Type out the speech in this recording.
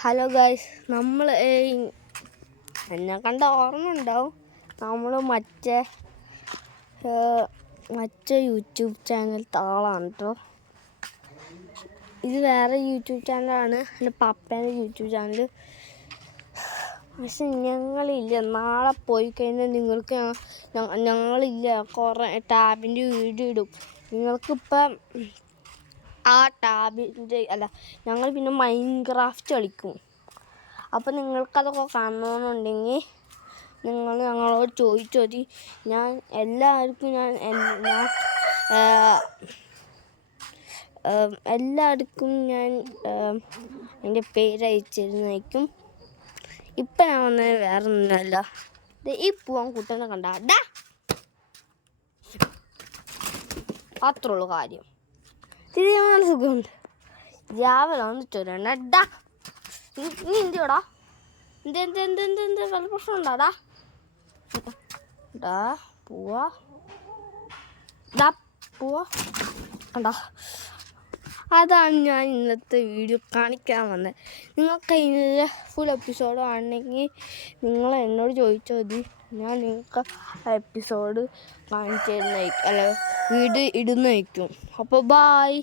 Hello guys, നമ്മൾ എന്നെ കണ്ട ഓർമ്മ ഉണ്ടാവും. നമ്മൾ മറ്റേ യൂട്യൂബ് ചാനൽ താളാണ് കേട്ടോ. ഇത് വേറെ യൂട്യൂബ് ചാനലാണ്, എൻ്റെ പപ്പേൻ്റെ യൂട്യൂബ് ചാനൽ. പക്ഷെ ഞങ്ങളില്ല, നാളെ പോയി കഴിഞ്ഞാൽ നിങ്ങൾക്ക് ഞങ്ങളില്ല കുറേ ടാബിൻ്റെ വീഡിയോ ഇടും. നിങ്ങൾക്കിപ്പം ആ ടാബിൻ്റെ ഞങ്ങൾ പിന്നെ മൈൻക്രാഫ്റ്റ് കളിക്കും. അപ്പം നിങ്ങൾക്കതൊക്കെ കാണണമെന്നുണ്ടെങ്കിൽ നിങ്ങൾ ഞങ്ങളോട് ചോദിച്ചു മതി. ഞാൻ എല്ലാവർക്കും ഞാൻ എൻ്റെ പേര് അയച്ചിരുന്നേക്കും. ഇപ്പം ഞാൻ വന്നത് വേറെ ഒന്നുമല്ല. ഈ പൂവൻ കുട്ടനെ കണ്ടാ അത്രേ ഉള്ളൂ കാര്യം. തിരിയാൻ സുഖമുണ്ട്. രാവിലെ വന്നിട്ടൊരെണ്ണ നീ എന്തിയോടാ? എന്ത് വല്ല പ്രശ്നം ഉണ്ടാടാ? പോവാ കണ്ടാ. അതാണ് ഞാൻ ഇന്നത്തെ വീഡിയോ കാണിക്കാൻ വന്നത്. നിങ്ങൾക്ക് ഇതിൻ്റെ ഫുൾ എപ്പിസോഡ് ആണെങ്കിൽ നിങ്ങൾ എന്നോട് ചോദിച്ചാൽ മതി. ഞാൻ നിങ്ങൾക്ക് ആ എപ്പിസോഡ് കാണിച്ചു തരുന്നതായിരിക്കും, വീഡിയോ ഇടുന്നതായിരിക്കും. അപ്പോൾ ബായ്.